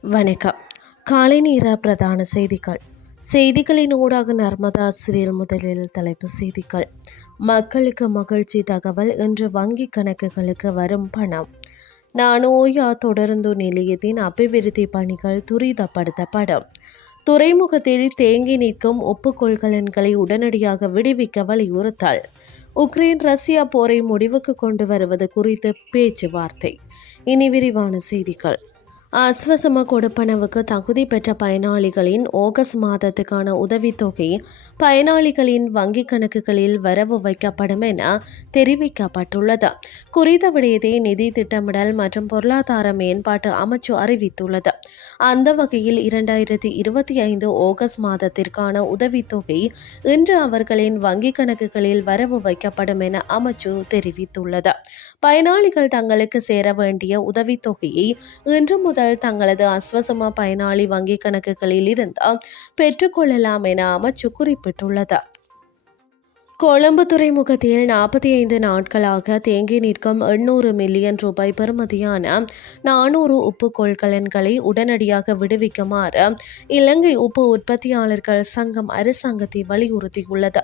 வணக்கம். காலை நேர பிரதான செய்திகள். செய்திகளின் ஊடாக நர்மதா ஆசிரியர் முதலில் தலைப்பு செய்திகள். மக்களுக்கு மகிழ்ச்சி தகவல் இன்று வங்கி கணக்குகளுக்கு வரும் பணம். நானோயா தொடர்ந்து நிலையத்தின் அபிவிருத்தி பணிகள் துரிதப்படுத்தப்படும். துறைமுகத்தில் தேங்கி நிற்கும் ஒப்புக்கொள்கலன்களை உடனடியாக விடுவிக்க வலியுறுத்தல். உக்ரைன் ரஷ்யா போரை முடிவுக்கு கொண்டு வருவது குறித்து பேச்சுவார்த்தை. இனி விரிவான செய்திகள். அஸ்வசம கொடுப்பனவுக்கு தகுதி பெற்ற பயனாளிகளின் ஆகஸ்ட் மாதத்துக்கான உதவித்தொகை பயனாளிகளின் வங்கிக் கணக்குகளில் வரவு வைக்கப்படும் என தெரிவிக்கப்பட்டுள்ளது. குறித்த விடயத்தை நிதி திட்டமிடல் மற்றும் பொருளாதார மேம்பாட்டு அமைச்சு அறிவித்துள்ளது. அந்த வகையில் இரண்டாயிரத்தி இருபத்தி ஐந்து ஆகஸ்ட் மாதத்திற்கான உதவித்தொகை இன்று அவர்களின் வங்கிக் கணக்குகளில் வரவு வைக்கப்படும் என அமைச்சு தெரிவித்துள்ளது. பயனாளிகள் தங்களுக்கு சேர வேண்டிய உதவித்தொகையை இன்று முதல் தங்களது அஸ்வசம பயனாளி வங்கிக் கணக்குகளில் இருந்து பெற்றுக்கொள்ளலாம் என அமைச்சு குறிப்பிட்டுள்ளது. கொழும்பு துறைமுகத்தில் நாற்பத்தி ஐந்து நாட்களாக தேங்கி நிற்கும் எண்ணூறு மில்லியன் ரூபாய் பெறுமதியான நானூறு உப்பு கொள்கலன்களை உடனடியாக விடுவிக்குமாறு இலங்கை உப்பு உற்பத்தியாளர்கள் சங்கம் அரசாங்கத்தை வலியுறுத்தியுள்ளது.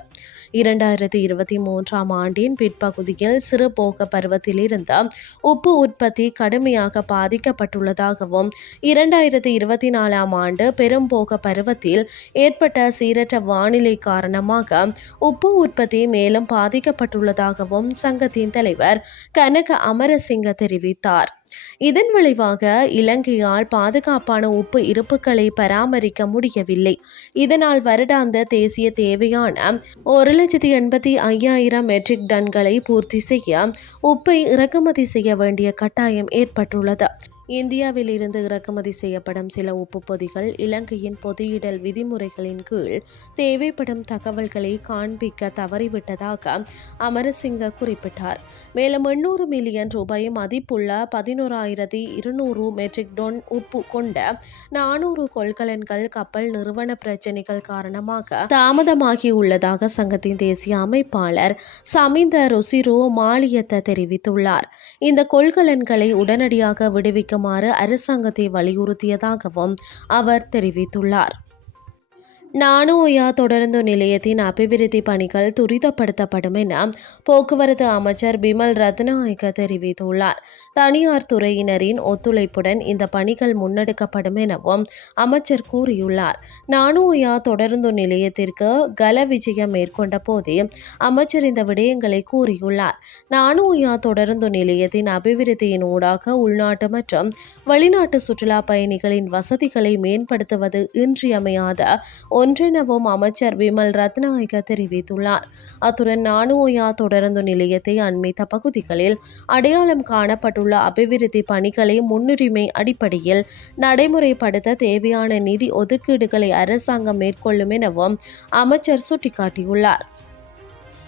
இரண்டாயிரத்தி இருபத்தி மூன்றாம் ஆண்டின் பிற்பகுதியில் சிறு போக பருவத்திலிருந்து உப்பு உற்பத்தி கடுமையாக பாதிக்கப்பட்டுள்ளதாகவும் இரண்டாயிரத்தி இருபத்தி நாலாம் ஆண்டு பெரும்போக பருவத்தில் ஏற்பட்ட சீரற்ற வானிலை காரணமாக உப்பு உற்பத்தி மேலும் பாதிக்கப்பட்டுள்ளதாகவும் சங்கத்தின் தலைவர் கனக அமரசிங்க தெரிவித்தார். இதன் விளைவாக இலங்கையால் பாதுகாப்பான உப்பு இருப்புகளை பராமரிக்க முடியவில்லை. இதனால் வருடாந்த தேசிய தேவையான ஒரு லட்சத்தி எண்பத்தி ஐயாயிரம் மெட்ரிக் டன்களை பூர்த்தி செய்ய உப்பை இறக்குமதி செய்ய வேண்டிய கட்டாயம் ஏற்பட்டுள்ளது. இந்தியாவில் இருந்து இறக்குமதி செய்யப்படும் சில உப்பு பொதிகள் இலங்கையின் பொதியிடல் விதிமுறைகளின் கீழ் தேவைப்படும் தகவல்களை காண்பிக்க தவறிவிட்டதாக அமரசிங்க குறிப்பிட்டார். மேலும் எண்ணூறு மில்லியன் ரூபாய் மதிப்புள்ள பதினோராயிரத்தி இருநூறு மெட்ரிக் டன் உப்பு கொண்ட நானூறு கொள்கலன்கள் கப்பல் நிறுவன பிரச்சினைகள் காரணமாக தாமதமாகி உள்ளதாக சங்கத்தின் தேசிய அமைப்பாளர் சமிந்த ருசிரோ மாலியத்த தெரிவித்துள்ளார். இந்த கொள்கலன்களை உடனடியாக விடுவிக்க அளிக்குமாறு அரசாங்கத்தை வலியுறுத்தியதாகவும் அவர் தெரிவித்துள்ளார். நானோயா தொடர்ந்து நிலையத்தின் அபிவிருத்தி பணிகள் துரிதப்படுத்தப்படும் என போக்குவரத்து அமைச்சர் பிமல் ரத்னாயக்க தெரிவித்துள்ளார். தனியார் துறையினரின் ஒத்துழைப்புடன் இந்த பணிகள் முன்னெடுக்கப்படும் எனவும் அமைச்சர் கூறியுள்ளார். நானோயா தொடர்ந்து நிலையத்திற்கு கல விஜயம் மேற்கொண்ட போதே அமைச்சர் இந்த விடயங்களை கூறியுள்ளார். நானோயா தொடர்ந்து நிலையத்தின் அபிவிருத்தியின் ஊடாக உள்நாட்டு மற்றும் வெளிநாட்டு சுற்றுலா பயணிகளின் வசதிகளை மேம்படுத்துவது இன்றியமையாத ஒன்றெனவும் அமைச்சர் விமல் ரத்நாயக தெரிவித்துள்ளார். அத்துடன் நானுயா தொடருந்து நிலையத்தை அண்மித்த பகுதிகளில் அடையாளம் காணப்பட்டுள்ள அபிவிருத்தி பணிகளை முன்னுரிமை அடிப்படையில் நடைமுறைப்படுத்த தேவையான நிதி ஒதுக்கீடுகளை அரசாங்கம் மேற்கொள்ளும் எனவும் அமைச்சர் சுட்டிக்காட்டியுள்ளார்.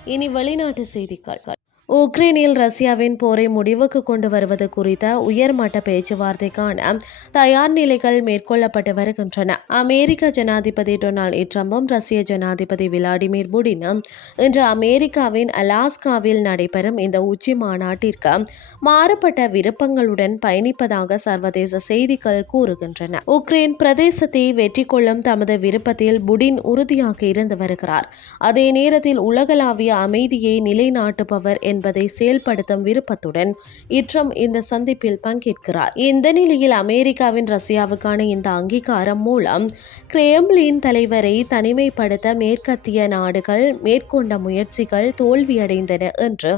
இனி வெளிநாட்டு செய்திகள். உக்ரைனில் ரஷ்யாவின் போரை முடிவுக்கு கொண்டு வருவது குறித்த உயர்மட்ட பேச்சுவார்த்தைக்கான தயார் நிலைகள் மேற்கொள்ளப்பட்டு வருகின்றன. அமெரிக்க ஜனாதிபதி டொனால்ட் ட்ரம்பும் ரஷ்ய ஜனாதிபதி விளாடிமிர் புடினும் இன்று அமெரிக்காவின் அலாஸ்காவில் நடைபெறும் இந்த உச்சி மாநாட்டிற்கு மாறுபட்ட விருப்பங்களுடன் பயணிப்பதாக சர்வதேச செய்திகள் கூறுகின்றன. உக்ரைன் பிரதேசத்தை வெற்றி கொள்ளும் தமது விருப்பத்தில் புடின் உறுதியாக இருந்து வருகிறார். அதே நேரத்தில் உலகளாவிய அமைதியை நிலைநாட்டுபவர் என்பதை செயல்படுத்தும் விருப்பத்துடன் இட்ரம் இந்த சந்திப்பில் பங்கேற்கிறார். இந்த நிலையில் அமெரிக்காவின் ரஷ்யாவுக்கான இந்த அங்கீகாரம் மூலம் கிரேம்லின் தலைவரை தனிமைப்படுத்த மேற்கத்திய நாடுகள் மேற்கொண்ட முயற்சிகள் தோல்வியடைந்தன என்று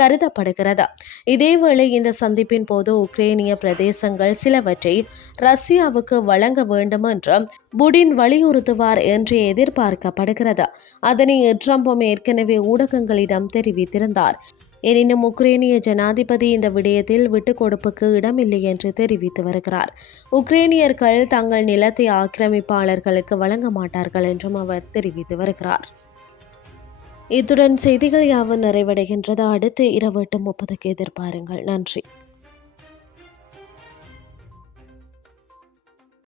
கருதப்படுகிறது. இதேவேளை இந்த சந்திப்பின் போது உக்ரேனிய பிரதேசங்கள் சிலவற்றை ரஷ்யாவுக்கு வழங்க வேண்டும் என்று புடின் வலியுறுத்துவார் என்று எதிர்பார்க்கப்படுகிறது. அதனை ட்ரம்பும் ஏற்கனவே ஊடகங்களிடம் தெரிவித்திருந்தார். எனினும் உக்ரேனிய ஜனாதிபதி இந்த விடயத்தில் விட்டுக் கொடுப்புக்கு இடமில்லை என்று தெரிவித்து வருகிறார். உக்ரேனியர்கள் தங்கள் நிலத்தை ஆக்கிரமிப்பாளர்களுக்கு வழங்க மாட்டார்கள் என்றும் அவர் தெரிவித்து வருகிறார். இத்துடன் செய்திகள் யாவும் நிறைவடைகின்றது. அடுத்து இரவு எட்டு முப்பதுக்கு எதிர்பாருங்கள். நன்றி.